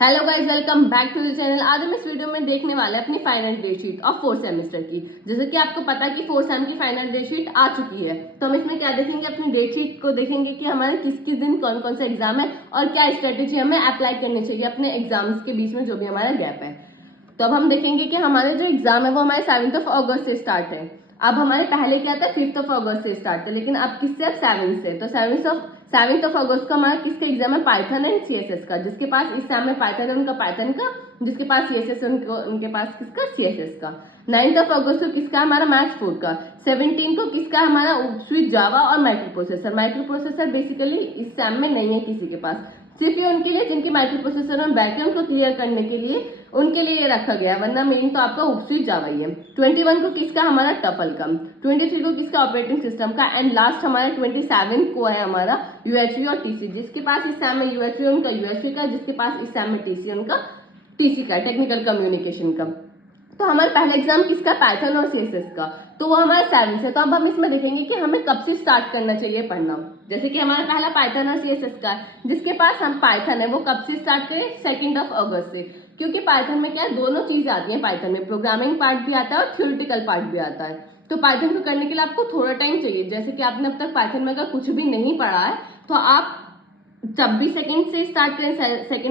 Hello guys, welcome back to the channel. आज हम इस वीडियो में देखने वाले हैं अपनी final date sheet of 4th semester की। जैसे कि आपको पता है कि 4th सेम की फाइनल डेट शीट आ चुकी है, तो हम इसमें क्या देखेंगे, अपनी डेट शीट को देखेंगे कि हमारे किस किस दिन कौन कौन सा एग्जाम है और क्या स्ट्रेटेजी हमें अप्लाई करनी चाहिए अपने एग्जाम्स के बीच में जो भी हमारा गैप है। तो अब हम देखेंगे कि हमारे जो एग्जाम है वो हमारे 7th अगस्त से स्टार्ट है। अब हमारे पहले क्या था, 5th अगस्त से स्टार्ट था, लेकिन अब किससे, अब 7th से। तो 7th अगस्त का हमारा किसका एग्जाम है, पाइथन एंड सीएसएस का। जिसके पास इस टाइम में पाइथन है उनका पाइथन का, जिसके पास सीएसएस है उनके पास किसका, सीएसएस का। 9th अगस्त को किसका, हमारा मैथ्स 4 का। 17 को किसका, हमारा स्विच जावा और micro processor. Micro processor basically इस टाइम में नहीं है किसी के पास, सिर्फ ये उनके लिए जिनके माइक्रो प्रोसेसर में बैक है उनको क्लियर करने के लिए उनके लिए ये रखा गया, वरना मेन तो आपका स्विच जावा ही है। 21 को किसका, हमारा टफल का। 23 को किसका, ऑपरेटिंग सिस्टम का। एंड लास्ट हमारा 27 को है हमारा यूएचवी और टीसी। जिसके पास इस टाइम में यूएचवी उनका यूएचवी का, जिसके पास इस टाइम में टीसी उनका टीसी का, टेक्निकल कम्युनिकेशन का। तो हमारा पहला एग्जाम किसका, पाइथन और सीएसएस का, तो वो हमारा 7 से। तो अब हम इसमें देखेंगे कि हमें कब से स्टार्ट करना चाहिए पढ़ना। जैसे कि हमारा पहला पाइथन और सीएसएस का, जिसके पास हम पाइथन है वो कब से स्टार्ट करें, 2 अगस्त से। क्योंकि पाइथन में क्या है, दोनों चीजें आती हैं पाइथन में, प्रोग्रामिंग पार्ट भी आता है और थ्योरेटिकल पार्ट भी आता है। तो पाइथन को करने के लिए आपको थोड़ा टाइम चाहिए। जैसे कि आपने अब तक पाइथन में अगर कुछ भी नहीं पढ़ा है तो आप 26 से स्टार्ट करें,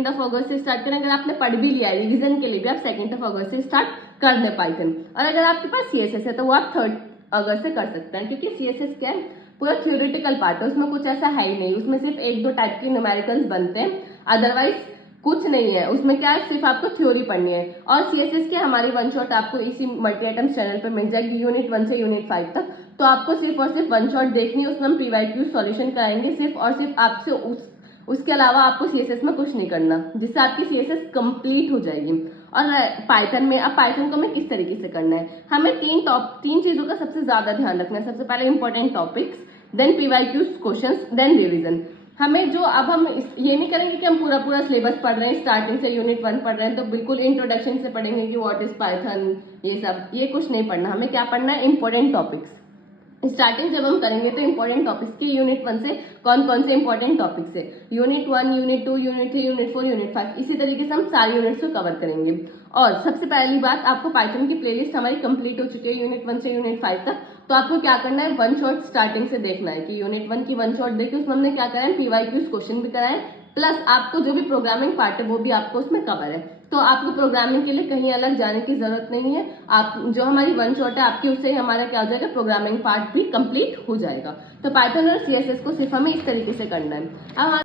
2 अगस्त से स्टार्ट करें। अगर आपने पढ़ भी लिया है रिवीजन के लिए भी आप 2 अगस्त से स्टार्ट कर दें पाइथन। और अगर आपके पास सीएसएस है तो वो आप 3 अगस्त से कर सकते हैं, क्योंकि सीएसएस क्या है, पूरा थ्योरेटिकल पार्ट है, उसमें कुछ ऐसा है ही नहीं। उसमें सिर्फ 1-2 टाइप के न्यूमेरिकल्स बनते हैं, अदरवाइज कुछ नहीं है उसमें। क्या है, सिर्फ आपको थ्योरी पढ़नी है। और सीएसएस की हमारी वन शॉट आपको इसी मल्टी आइटम्स चैनल पर मिल जाएगी, यूनिट 1 से यूनिट 5 तक। तो आपको सिर्फ और सिर्फ वन शॉट देखनी है, उसमें हम पीवाईक्यू सॉल्यूशन कराएंगे सिर्फ और सिर्फ आपसे। उसके अलावा आपको सीएसएस में कुछ नहीं करना, जिससे आपकी सीएसएस कंप्लीट हो जाएगी। और पाइथन में, अब पाइथन को हमें किस तरीके से करना है, हमें तीन चीजों का सबसे ज्यादा ध्यान रखना है। सबसे पहले important topics, then PYQ questions, then revision. हमें जो, अब हम ये नहीं करेंगे कि हम पूरा सिलेबस पढ़ रहे हैं, स्टार्टिंग से यूनिट 1 पढ़ रहे हैं तो बिल्कुल इंट्रोडक्शन से पढ़ेंगे कि व्हाट इज पाइथन, ये सब, ये कुछ नहीं पढ़ना। हमें क्या पढ़ना है, इंपॉर्टेंट टॉपिक्स। स्टार्टिंग जब हम करेंगे तो इंपॉर्टेंट टॉपिक्स के यूनिट 1 से कौन कौन से इंपॉर्टेंट टॉपिक्स है, unit 1, unit 2, unit 3, unit 4, unit 5, इसी तरीके से हम सारे यूनिट्स को कवर करेंगे। और सबसे पहली बात, आपको पाइथन की प्लेलिस्ट हमारी कंप्लीट हो चुकी है यूनिट 1 से यूनिट 5 तक। तो आपको क्या करना है, वन शॉट स्टार्टिंग से देखना है कि यूनिट 1 की वन शॉट देखिए, उसमें हमने क्या करा है, पीवाईक्यूज क्वेश्चन भी कराए, प्लस आपको जो भी प्रोग्रामिंग पार्ट है वो भी आपको उसमें कवर है। तो आपको प्रोग्रामिंग के लिए कहीं अलग जाने की जरूरत नहीं है। आप जो हमारी वन शॉट है आपकी, उससे हमारा क्या हो जाएगा, प्रोग्रामिंग पार्ट भी कंप्लीट हो जाएगा। तो पाइथन और सीएसएस को सिर्फ हमें इस तरीके से करना है।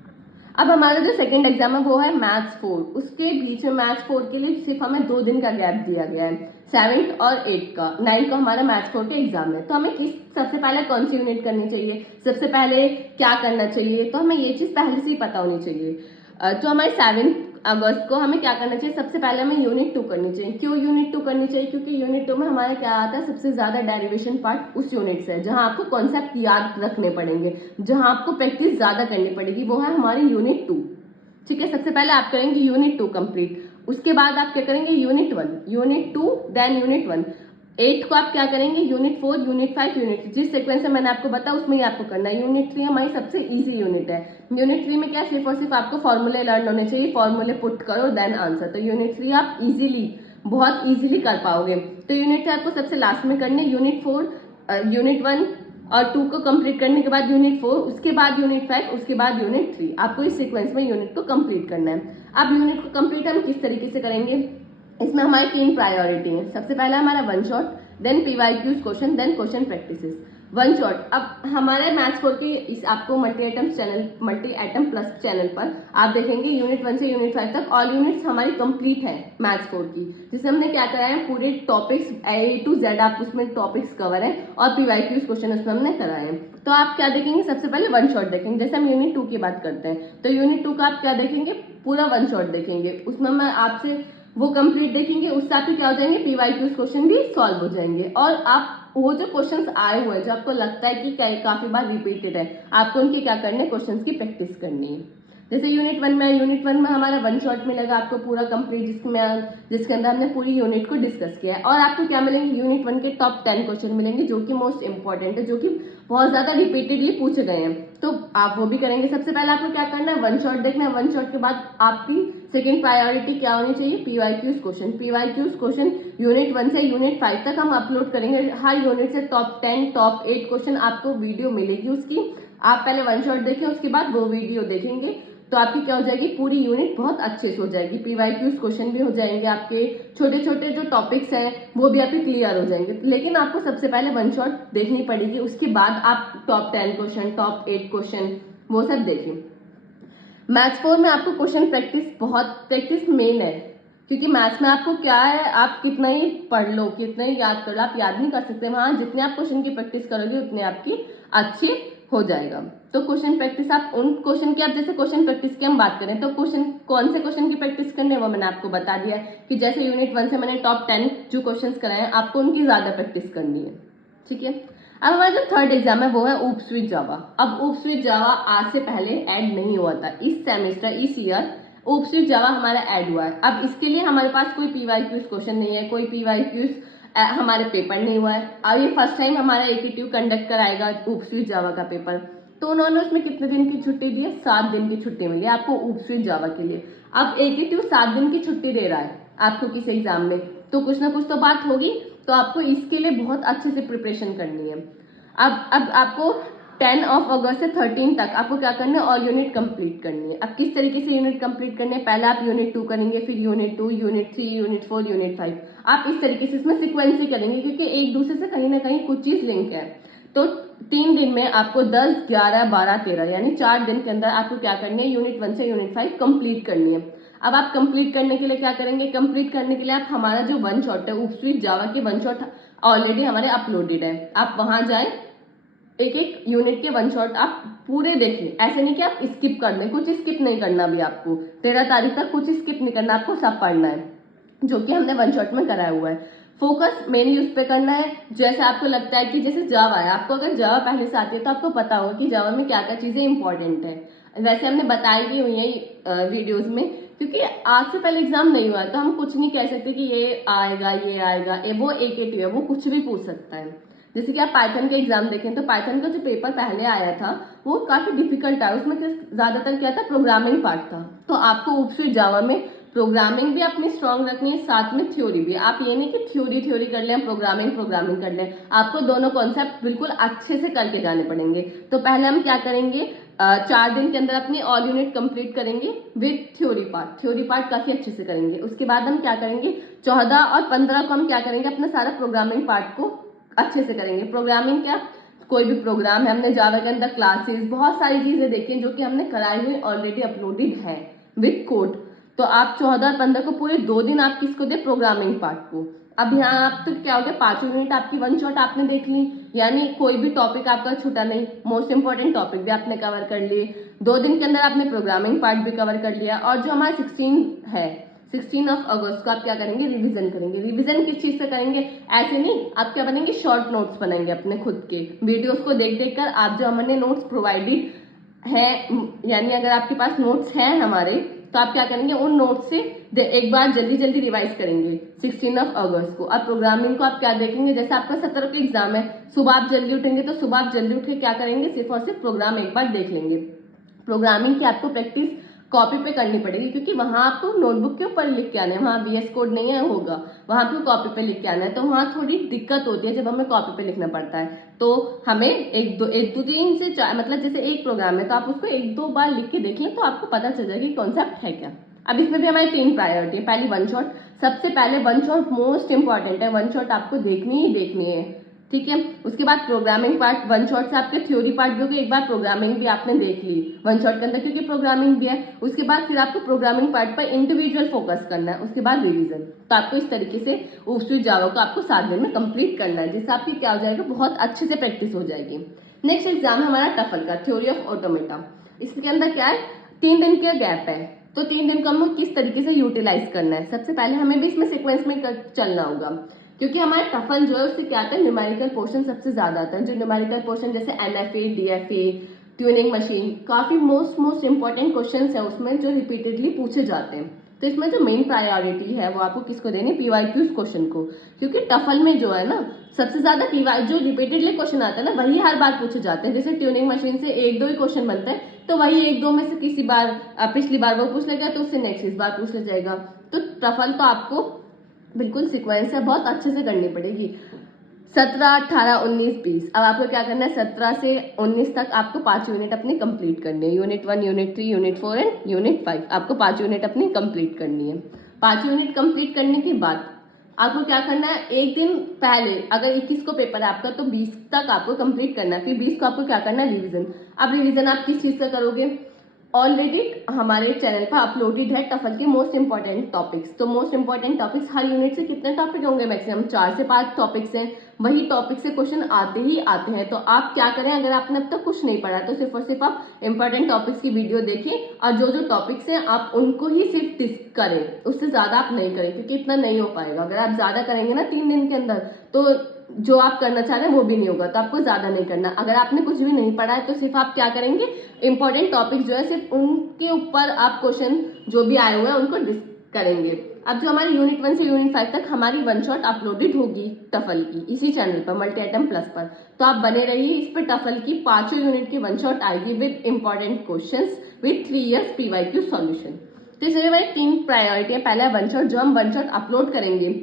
अब हमारा जो सेकंड एग्जाम है वो है मैथ्स 4। उसके बीच में मैथ्स 4 के लिए सिर्फ हमें 2 दिन का गैप दिया गया है, 7th और 8th का। 9th को हमारा मैथ्स 4 के एग्जाम है। तो हमें सबसे पहले कौन सी यूनिट करनी चाहिए, सबसे पहले क्या करना चाहिए, तो हमें ये चीज पहले से ही पता होनी चाहिए। जो हमारे 7 अगस्त को हमें क्या करना चाहिए, सबसे पहले हमें यूनिट 2 करनी चाहिए। क्यों यूनिट 2 करनी चाहिए, क्योंकि यूनिट 2 में हमारा क्या आता है, सबसे ज्यादा डेरिवेशन पार्ट उस यूनिट से है, जहां आपको कॉन्सेप्ट याद रखने पड़ेंगे, जहां आपको प्रैक्टिस ज्यादा करनी पड़ेगी, वो है हमारी यूनिट 2। ठीक है, सबसे पहले आप करेंगे यूनिट 2 कंप्लीट, उसके बाद आप क्या करेंगे, यूनिट 1, यूनिट 2, देन यूनिट 1। 8 को आप क्या करेंगे, यूनिट 4, यूनिट 5, यूनिट 3, जिस सीक्वेंस से मैंने आपको बताया उसमें ही आपको करना है। यूनिट 3 हमारी सबसे इजी यूनिट है। यूनिट 3 में क्या, सिर्फ और सिर्फ आपको फॉर्मूले लर्न होने चाहिए, फॉर्मूले पुट करो देन आंसर। तो यूनिट 3 आप इजीली, बहुत इजीली कर पाओगे। तो यूनिट 3 आपको सबसे लास्ट में करनी है। यूनिट 4, यूनिट 1 और 2 को कंप्लीट करने के बाद यूनिट 4, उसके बाद यूनिट 5, उसके बाद यूनिट 3। आपको इस सीक्वेंस में यूनिट को कंप्लीट करना है। अब यूनिट को कंप्लीट हम किस तरीके से करेंगे, इसमें हमारी 3 प्रायोरिटी है। सबसे पहला हमारा one shot, then PYQs question, then question practices. One shot, अब हमारे मैथ्स 4 की इस आपको multi items channel, multi item plus channel पर आप देखेंगे यूनिट 1 से यूनिट 5 तक ऑल यूनिट्स हमारी कंप्लीट है मैथ्स 4 की, जिसमें हमने क्या कराया है, पूरे टॉपिक्स A to Z आप उसमें टॉपिक्स कवर है और पीवाईक्यूज क्वेश्चन उसमें हमने कराए हैं। तो आप क्या देखेंगे, सबसे पहले वन शॉट देखेंगे। जैसे हम यूनिट 2 की बात करते हैं तो यूनिट 2 का आप क्या देखेंगे, पूरा वन शॉट देखेंगे, उसमें मैं आपसे वो कंप्लीट देखेंगे, उससे आपके क्या हो जाएंगे, पीवाईक्यूज क्वेश्चन भी सॉल्व हो जाएंगे। और आप वो जो क्वेश्चंस आए हुए हैं, जो आपको लगता है कि काफी बार रिपीटेड है, आपको उनकी क्या करनी है, क्वेश्चंस की प्रैक्टिस करनी है। जैसे यूनिट 1 में हमारा वन शॉट मिलेगा आपको पूरा कंप्लीट, जिसके अंदर हमने पूरी यूनिट को डिस्कस किया है। और आपको क्या मिलेंगे, यूनिट 1 के टॉप 10 क्वेश्चन मिलेंगे जो कि मोस्ट इंपॉर्टेंट है, जो कि बहुत ज्यादा रिपीटेडली पूछे गए हैं। तो आप वो भी करेंगे। सबसे पहले आपको क्या करना है, वन शॉट देखना है। वन शॉट के बाद आपकी सेकंड प्रायोरिटी क्या होनी चाहिए, PYQs question. PYQs question unit 1 से यूनिट 5 तक हम अपलोड करेंगे। हर यूनिट से टॉप 10 टॉप 8 क्वेश्चन आपको वीडियो मिलेगी उसकी। आप पहले वन शॉट देखें, उसके बाद वो वीडियो देखेंगे तो आपकी क्या हो जाएगी, पूरी यूनिट बहुत अच्छे से हो जाएगी। पीवाईक्यूज क्वेश्चन भी हो जाएंगे, आपके छोटे छोटे जो टॉपिक्स हैं वो भी आपके क्लियर हो जाएंगे। लेकिन आपको सबसे पहले वन शॉट देखनी पड़ेगी, उसके बाद आप टॉप 10 क्वेश्चन, टॉप 8 क्वेश्चन वो सब देखिए। मैथ्स 4 में आपको क्वेश्चन प्रैक्टिस मेन है, क्योंकि मैथ्स में आपको क्या है, आप कितना ही पढ़ लो, कितना ही याद कर लो, आप याद नहीं कर सकते। वहाँ जितने आप क्वेश्चन की प्रैक्टिस करोगे उतने आपकी अच्छी हो जाएगा। तो क्वेश्चन प्रैक्टिस आप उन क्वेश्चन की, आप जैसे क्वेश्चन प्रैक्टिस की हम बात करें तो क्वेश्चन कौन से क्वेश्चन की प्रैक्टिस करनी है वो मैंने आपको बता दिया है कि जैसे यूनिट 1 से मैंने टॉप 10 जो क्वेश्चन कराए हैं आपको उनकी ज्यादा प्रैक्टिस करनी है। ठीक है, अब हमारा जो थर्ड एग्जाम है वो है ऊप्स विद जावा। अब ऊप्स विद जावा आज से पहले ऐड नहीं हुआ था, इस सेमेस्टर इस ईयर ऊप्स विद जावा हमारा ऐड हुआ है। अब इसके लिए हमारे पास कोई पीवाईक्यूज क्वेश्चन नहीं है, कोई पीवाईक्यूज हमारे पेपर नहीं हुआ है। अब ये फर्स्ट टाइम हमारा एकेटीयू कंडक्ट कराएगा ऊप्स विद जावा का पेपर, तो उन्होंने उसमें कितने दिन की छुट्टी दी है, 7 दिन की छुट्टी मिली है आपको ऊप्स विद जावा के लिए। अब एकेटीयू 7 दिन की छुट्टी दे रहा है आपको किसी एग्जाम में, तो कुछ ना कुछ तो बात होगी, तो आपको इसके लिए बहुत अच्छे से प्रिपरेशन करनी है। अब आपको 10 अगस्त से 13 तक आपको क्या करना है, ऑल यूनिट कंप्लीट करनी है। अब किस तरीके से यूनिट कंप्लीट करनी है, पहले आप यूनिट 2 करेंगे, फिर यूनिट 2, यूनिट 3, यूनिट 4, यूनिट 5। आप इस तरीके से इसमें सिक्वेंस ही करेंगे, क्योंकि एक दूसरे से कहीं ना कहीं कुछ चीज लिंक है। तो 3 दिन में आपको 10, 11, 12, 13 यानी 4 दिन के अंदर आपको क्या करनी है, यूनिट 1 से यूनिट 5 कंप्लीट करनी है। अब आप कंप्लीट करने के लिए क्या करेंगे, कंप्लीट करने के लिए आप हमारा जो वन शॉट है ऊप्स विद जावा के वन शॉट ऑलरेडी हमारे अपलोडेड है, आप वहां जाए, एक एक यूनिट के वन शॉट आप पूरे देखिए। ऐसे नहीं कि आप स्किप कर दें, कुछ स्किप नहीं करना भी आपको, 13 तारीख तक कुछ स्किप नहीं करना, आपको सब पढ़ना है जो कि हमने वन शॉट में कराया हुआ है। फोकस मेनली उस पर करना है जैसे आपको लगता है कि जैसे जावा है, आपको अगर जावा पहले से आती है तो आपको पता होगा कि जावा में क्या क्या चीजें इंपॉर्टेंट है। वैसे हमने बताई भी हुई है वीडियोज में, क्योंकि आज से पहले एग्जाम नहीं हुआ है तो हम कुछ नहीं कह सकते कि ये आएगा ये आएगा, वो एकेटीयू है, वो कुछ भी पूछ सकता है। जैसे कि आप पाइथन के एग्जाम देखें तो पाइथन का जो पेपर पहले आया था वो काफी डिफिकल्ट आया, उसमें ज्यादातर क्या था, प्रोग्रामिंग पार्ट था। तो आपको ऊप्स विद जावा में प्रोग्रामिंग भी अपनी स्ट्रांग रखनी है, साथ में थ्योरी भी। आप ये नहीं कि थ्योरी कर लें, प्रोग्रामिंग कर लें, आपको दोनों कॉन्सेप्ट बिल्कुल अच्छे से करके जाने पड़ेंगे। तो पहले हम क्या करेंगे, 4 दिन के अंदर अपनी ऑल यूनिट कंप्लीट करेंगे विद थ्योरी पार्ट काफी अच्छे से करेंगे। उसके बाद हम क्या करेंगे, 14 और 15 को हम क्या करेंगे, अपना सारा प्रोग्रामिंग पार्ट को अच्छे से करेंगे। प्रोग्रामिंग क्या, कोई भी प्रोग्राम है, हमने जावा के अंदर क्लासेस बहुत सारी चीजें देखी जो कि हमने कराई हुई ऑलरेडी अपलोडेड है विद कोड। तो आप 14 और 15 को पूरे 2 दिन आप किसको दे, प्रोग्रामिंग पार्ट को। अब यहाँ आप तो क्या हो गया, 5 यूनिट आपकी वन शॉट आपने देख ली, यानी कोई भी टॉपिक आपका छूटा नहीं, मोस्ट इंपॉर्टेंट टॉपिक भी आपने कवर कर लिए। 2 दिन के अंदर आपने प्रोग्रामिंग पार्ट भी कवर कर लिया। और जो हमारा 16 अगस्त को आप क्या करेंगे, रिवीजन करेंगे। रिवीजन किस चीज से करेंगे, ऐसे नहीं, आप क्या बनेंगे, शॉर्ट नोट्स बनाएंगे अपने खुद के, वीडियोस को देख देख कर आप जो हमने नोट्स प्रोवाइडेड है, यानी अगर आपके पास नोट्स हैं हमारे तो आप क्या करेंगे, उन नोट्स से एक बार जल्दी जल्दी रिवाइज करेंगे 16 अगस्त को। और प्रोग्रामिंग को आप क्या देखेंगे, जैसे आपका 17 को एग्जाम है, सुबह आप जल्दी उठेंगे तो सुबह आप जल्दी उठ के क्या करेंगे, सिर्फ और सिर्फ प्रोग्राम एक बार देख लेंगे। प्रोग्रामिंग की आपको प्रैक्टिस कॉपी पे करनी पड़ेगी, क्योंकि वहां आपको नोटबुक के ऊपर लिख के आना है, वहां VS कोड नहीं है होगा, वहां आपको कॉपी पे लिख के आना है। तो वहां थोड़ी दिक्कत होती है जब हमें कॉपी पे लिखना पड़ता है। तो हमें एक दो 3 से 4 मतलब जैसे एक प्रोग्राम है तो आप उसको 1-2 बार लिख के देख लें तो आपको पता चल जाएगा कि कॉन्सेप्ट है क्या। अब इसमें भी हमारी 3 प्रायोरिटी है। पहली वन शॉट, सबसे पहले वन शॉट मोस्ट इंपॉर्टेंट है, वन शॉट आपको देखनी ही देखनी है, ठीक है। उसके बाद प्रोग्रामिंग पार्ट, वन शॉट से आपके थ्योरी पार्ट भी होगी, एक बार प्रोग्रामिंग भी आपने देख ली वन शॉट के अंदर, क्योंकि प्रोग्रामिंग भी है। उसके बाद फिर आपको प्रोग्रामिंग पार्ट पर इंडिविजुअल फोकस करना है, उसके बाद रिवीजन। तो आपको इस तरीके से ऊप्स विद जावा को आपको 7 दिन में कंप्लीट करना है, जिससे आपकी क्या हो जाएगा, बहुत अच्छे से प्रैक्टिस हो जाएगी। नेक्स्ट एग्जाम है हमारा टफल का, थ्योरी ऑफ ऑटोमेटा। इसके अंदर क्या है, 3 दिन का गैप है, तो 3 दिन को हमें किस तरीके से यूटिलाइज करना है। सबसे पहले हमें भी इसमें सिक्वेंस में चलना होगा, क्योंकि हमारे टफल जो है उससे क्या आता है, न्यूमेरिकल पोर्शन सबसे ज्यादा आता है। जो न्यूमेरिकल पोर्शन जैसे NFA, DFA, ट्यूनिंग मशीन, काफी मोस्ट इंपॉर्टेंट क्वेश्चन है उसमें जो रिपीटेडली पूछे जाते हैं। तो इसमें जो मेन प्रायोरिटी है वो आपको किसको देनी, पीवाईक्यूज क्वेश्चन को, क्योंकि टफल में जो है ना सबसे ज्यादा पीवाई जो रिपीटेडली क्वेश्चन आता है ना वही हर बार पूछे जाते हैं। जैसे ट्यूनिंग मशीन से एक दो ही क्वेश्चन बनता है तो वही एक दो में से किसी बार पिछली बार वो पूछ लेगा तो उससे नेक्स्ट इस बार पूछ ले जाएगा। तो टफल तो आपको बिल्कुल सीक्वेंस है बहुत अच्छे से करनी पड़ेगी। 17, 18, 19, 20। अब आपको क्या करना है, 17 से 19 तक आपको 5 यूनिट अपनी कंप्लीट करनी है। Unit 1, unit 3, unit 4 and unit 5 आपको 5 यूनिट अपनी कंप्लीट करनी है। 5 यूनिट कंप्लीट करने के बाद आपको क्या करना है, एक दिन पहले अगर 21 को पेपर है आपका तो 20 तक आपको कंप्लीट करना है। फिर 20 को आपको क्या करना है, रिवीजन। अब रिवीजन आप किस चीज़ का करोगे, ऑलरेडी हमारे चैनल पर अपलोडेड है टफल के मोस्ट इंपॉर्टेंट टॉपिक्स। तो मोस्ट इंपॉर्टेंट टॉपिक्स हर यूनिट से कितने टॉपिक होंगे, मैक्सिमम 4 से 5 टॉपिक्स हैं। वही टॉपिक से क्वेश्चन आते ही आते हैं। तो आप क्या करें, अगर आपने अब तक कुछ नहीं पढ़ा तो सिर्फ और सिर्फ आप इंपॉर्टेंट टॉपिक्स की वीडियो देखें और जो जो टॉपिक्स हैं आप उनको ही सिर्फ टिक करें, उससे ज़्यादा आप नहीं करें क्योंकि इतना नहीं हो पाएगा। अगर आप ज़्यादा करेंगे ना 3 दिन के अंदर तो जो आप करना चाह रहे हैं वो भी नहीं होगा। तो आपको ज़्यादा नहीं करना। अगर आपने कुछ भी नहीं पढ़ा है तो सिर्फ आप क्या करेंगे, इंपॉर्टेंट टॉपिक जो है सिर्फ उनके ऊपर आप क्वेश्चन जो भी आए हुए हैं उनको करेंगे। अब जो हमारी यूनिट 1 से यूनिट 5 तक हमारी वन शॉट अपलोडेड होगी टफल की इसी चैनल पर मल्टी आइटम प्लस पर, तो आप बने रहिए। इस पर टफल की 5 यूनिट की वन शॉट आएगी with important questions with 3 years PYQ solution. तो इसमें हमारी 3 प्रायोरिटी है। पहला वन शॉट, जो हम वन शॉट अपलोड करेंगे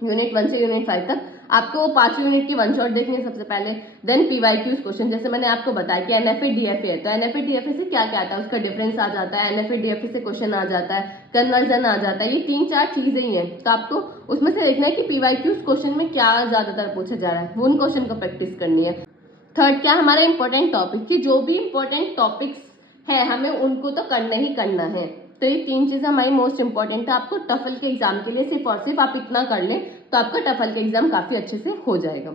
यूनिट 1 से यूनिट 5 तक आपको 5 यूनिट की वन शॉट देखनी है सबसे पहले। देन पीवाईक्यूज क्वेश्चन, जैसे मैंने आपको बताया कि एनएफए डीएफए है तो एनएफए डीएफए से क्या क्या आता है, उसका डिफरेंस आ जाता है, एनएफए डीएफए से क्वेश्चन आ जाता है, कन्वर्जन आ जाता है। ये 3-4 चीजें ही हैं। तो आपको उसमें से देखना है कि पीवाईक्यूज क्वेश्चन में क्या ज्यादातर पूछा जा रहा है, वो उन क्वेश्चन को प्रैक्टिस करनी है। थर्ड क्या हमारा इंपॉर्टेंट टॉपिक, कि जो भी इंपॉर्टेंट टॉपिक्स है हमें उनको तो करना ही करना है। तो ये 3 चीजें हमारी मोस्ट इंपॉर्टेंट है। आपको टफल के एग्जाम के लिए सिर्फ और सिर्फ आप इतना कर लें तो आपका टफल के एग्जाम काफी अच्छे से हो जाएगा।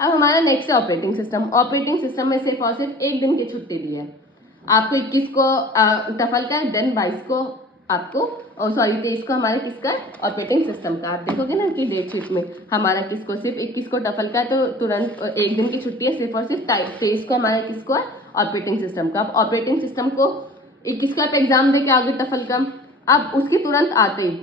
अब हमारा नेक्स्ट है ऑपरेटिंग सिस्टम। ऑपरेटिंग सिस्टम में सिर्फ और सिर्फ एक दिन की छुट्टी दी है आपको। 21 को टफल का है, देन 22 को आपको 23 को हमारे किसका ऑपरेटिंग सिस्टम का। आप देखोगे ना कि डेट शीट में हमारा किसको सिर्फ 21 को टफल का है तो तुरंत एक दिन की छुट्टी है। सिर्फ और सिर्फ 23 को हमारे किसको है, ऑपरेटिंग सिस्टम का। अब ऑपरेटिंग सिस्टम को 21 का आप एग्जाम दे के आओगे टफल का, अब उसके तुरंत आते ही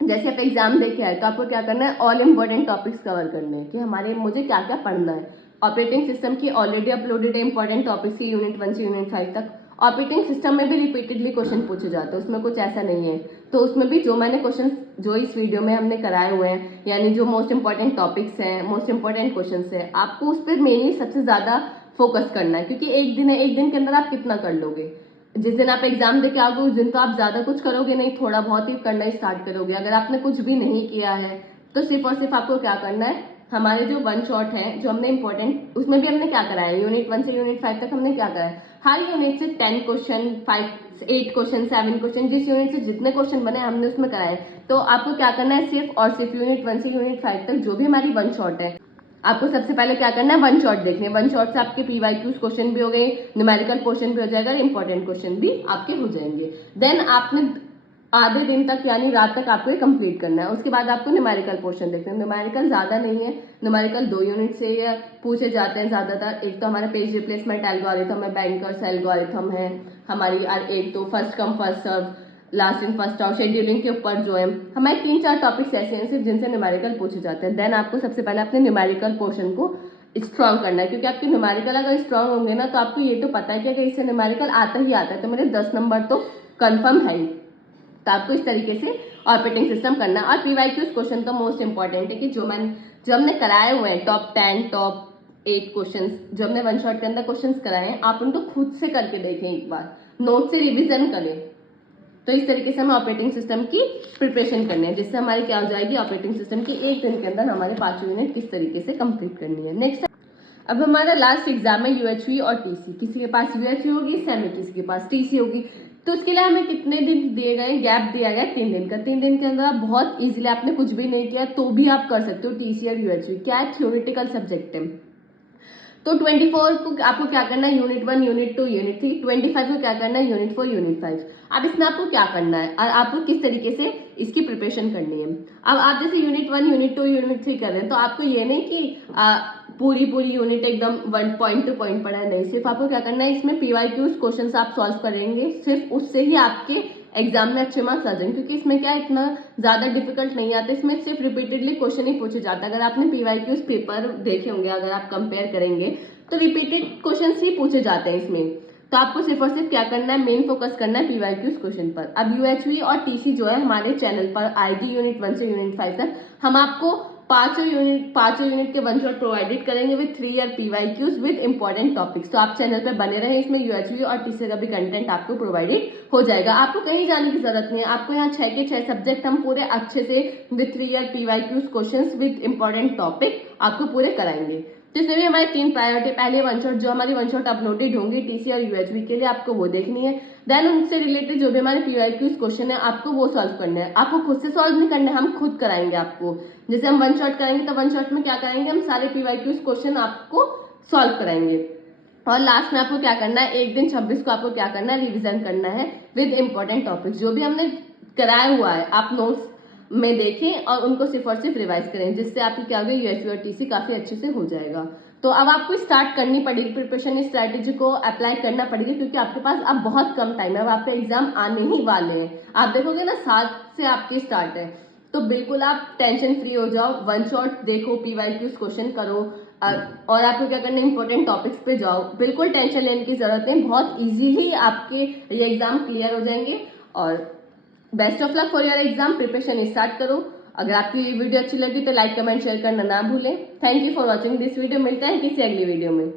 जैसे आप एग्जाम दे के आए तो आपको क्या करना है, ऑल इंपॉर्टेंट टॉपिक्स कवर करने हैं कि हमारे मुझे क्या क्या पढ़ना है। ऑपरेटिंग सिस्टम की ऑलरेडी अपलोडेड है इंपॉर्टेंट टॉपिक्स की यूनिट 1 से यूनिट 5 तक। ऑपरेटिंग सिस्टम में भी रिपीटेडली क्वेश्चन पूछे जाते हैं, उसमें कुछ ऐसा नहीं है। तो उसमें भी जो मैंने क्वेश्चन जो इस वीडियो में हमने कराए हुए हैं, यानी जो मोस्ट इंपॉर्टेंट टॉपिक्स हैं, मोस्ट इंपॉर्टेंट क्वेश्चन है, आपको उस पर मेनली सबसे ज्यादा फोकस करना है। क्योंकि एक दिन है, एक दिन के अंदर आप कितना कर लोगे। जिस दिन आप एग्जाम देके आओगे उस दिन तो आप ज्यादा कुछ करोगे नहीं, थोड़ा बहुत ही करना स्टार्ट करोगे। अगर आपने कुछ भी नहीं किया है तो सिर्फ और सिर्फ आपको क्या करना है, हमारे जो वन शॉट है जो हमने इंपॉर्टेंट, उसमें भी हमने क्या कराया है, यूनिट 1 से यूनिट 5 तक हमने क्या कराया है, हर यूनिट से 10 क्वेश्चन, 8 क्वेश्चन, 7 क्वेश्चन, जिस यूनिट से जितने क्वेश्चन बने हमने उसमें कराए। तो आपको क्या करना है, सिर्फ और सिर्फ यूनिट 1 से यूनिट 5 तक जो भी हमारी वन शॉट है आपको सबसे पहले क्या करना है, वन शॉट देखने। वन शॉट से आपके पीवाईक्यूज क्वेश्चन भी हो गए, न्यूमेरिकल पोर्शन भी हो जाएगा, इंपॉर्टेंट क्वेश्चन भी आपके हो जाएंगे। देन आपने आधे दिन तक यानी रात तक आपको ये कंप्लीट करना है। उसके बाद आपको न्यूमेरिकल पोर्शन देखना है। न्यूमेरिकल ज़्यादा नहीं है, न्यूमेरिकल 2 यूनिट से पूछे जाते हैं ज़्यादातर। एक तो हमारा पेज रिप्लेसमेंट एल्गोरिथम है, बैंकर्स एल्गोरिथम है हमारी, और एक तो first come first serve, last in first out, scheduling के ऊपर जो है हमारे 3-4 टॉपिक्स ऐसे हैं सिर्फ जिनसे न्यूमेरिकल पूछे जाते हैं। देन आपको सबसे पहले अपने न्यूमेरिकल पोर्शन को स्ट्रॉन्ग करना है, क्योंकि आपके न्यूमेरिकल अगर स्ट्रॉन्ग होंगे ना तो आपको ये तो पता है कि अगर इससे न्यूमेरिकल आता ही आता है तो मेरे 10 नंबर तो कंफर्म है ही। तो आपको इस तरीके से ऑपरेटिंग सिस्टम करना। और पीवाईक्यूज क्वेश्चन तो मोस्ट इंपॉर्टेंट है कि जो हमने कराए हुए हैं टॉप 10 टॉप 8 क्वेश्चन जो हमने वन शॉट के अंदर क्वेश्चन कराए हैं, आप उनको खुद से करके देखें, एक बार नोट से रिविजन करें। तो इस तरीके से हमें ऑपरेटिंग सिस्टम की प्रिपरेशन करनी है, जिससे हमारी क्या हो जाएगी, ऑपरेटिंग सिस्टम की एक दिन के अंदर हमारे 5 यूनिट किस तरीके से कंप्लीट करनी है। नेक्स्ट अब हमारा लास्ट एग्जाम है यूएचवी और टीसी। किसी के पास यूएचवी होगी, सेमी किसी के पास टीसी होगी। तो उसके लिए हमें कितने दिन दिए गए, गैप दिया गया 3 दिन का। 3 दिन के अंदर आप बहुत इजीली, आपने कुछ भी नहीं किया तो भी आप कर सकते हो टीसी और यूएचवी। क्या है, थ्योरेटिकल सब्जेक्ट है। तो 24 को आपको क्या करना है, यूनिट 1 यूनिट 2 यूनिट 3, 25 को क्या करना है, यूनिट 4 यूनिट 5। अब इसमें आपको क्या करना है और आपको किस तरीके से इसकी प्रिपरेशन करनी है। अब आप जैसे यूनिट 1 यूनिट 2 यूनिट 3 कर रहे हैं तो आपको ये नहीं कि पूरी यूनिट एकदम 1 पॉइंट टू पॉइंट पढ़ा है, नहीं। सिर्फ आपको क्या करना है, इसमें पीवाईक्यूज क्वेश्चन आप सॉल्व करेंगे, सिर्फ उससे ही आपके एग्जाम में अच्छे मार्क्स आ जाएंगे, क्योंकि इसमें क्या इतना ज्यादा डिफिकल्ट नहीं आता, इसमें सिर्फ रिपीटेडली क्वेश्चन ही पूछे जाता है। अगर आपने पीवाईक्यूज पेपर देखे होंगे, अगर आप कंपेयर करेंगे तो रिपीटेड क्वेश्चन ही पूछे जाते हैं इसमें। तो आपको सिर्फ और सिर्फ क्या करना है, मेन फोकस करना है पीवाईक्यूज क्वेश्चन पर। अब यूएचवी और टीसी जो है हमारे चैनल पर आएगी यूनिट 1 से यूनिट 5 तक। हम आपको पांचों यूनिट के वन शॉट प्रोवाइडेड करेंगे with 3 year PYQs with important topics. तो आप चैनल पे बने रहे, इसमें यूएचवी और टीसी का भी कंटेंट आपको प्रोवाइडेड हो जाएगा। आपको कहीं जाने की जरूरत नहीं है, आपको यहाँ 6 के 6 सब्जेक्ट हम पूरे अच्छे से with 3 year PYQs question with important topic आपको पूरे कराएंगे। तो इसमें भी हमारी 3 प्रायोरिटी, पहले वन शॉट जो हमारी वन शॉट अपलोडेड होंगी टीसी और यूएचवी के लिए, आपको वो देखनी है। देन उनसे रिलेटेड जो भी हमारे पीवाईक्यूज क्वेश्चन है आपको वो सॉल्व करना है। आपको खुद से सॉल्व नहीं करना है, हम खुद कराएंगे आपको। जैसे हम वन शॉट करेंगे तो वन शॉट में क्या कराएंगे, हम सारे पीवाईक्यूज क्वेश्चन आपको सॉल्व कराएंगे। और लास्ट में आपको क्या करना है, एक दिन 26 को आपको क्या करना है, रिविजन करना है विद इंपॉर्टेंट टॉपिक्स। जो भी हमने कराया हुआ है आप नोट्स में देखें और उनको सिर्फ और सिर्फ रिवाइज करें, जिससे आपकी क्या होगी, यूएचवी और टीसी काफी अच्छे से हो जाएगा। तो अब आपको स्टार्ट करनी पड़ेगी, प्रिपरेशन स्ट्रैटेजी को अप्लाई करना पड़ेगी, क्योंकि आपके पास अब बहुत कम टाइम है, अब आपके एग्जाम आने ही वाले हैं। आप देखोगे ना 7 से आपकी स्टार्ट है, तो बिल्कुल आप टेंशन फ्री हो जाओ, वन शॉट देखो, पीवाईक्यूज क्वेश्चन करो और आपको क्या करना है, इंपॉर्टेंट टॉपिक्स पे जाओ। बिल्कुल टेंशन लेने की जरूरत नहीं, बहुत इजीली आपके ये एग्जाम क्लियर हो जाएंगे। और best of luck for your exam, preparation start करो। अगर आपकी वीडियो अच्छी लगी तो लाइक कमेंट शेयर करना ना भूलें। Thank you for watching this video, मिलते हैं किसी अगली वीडियो में।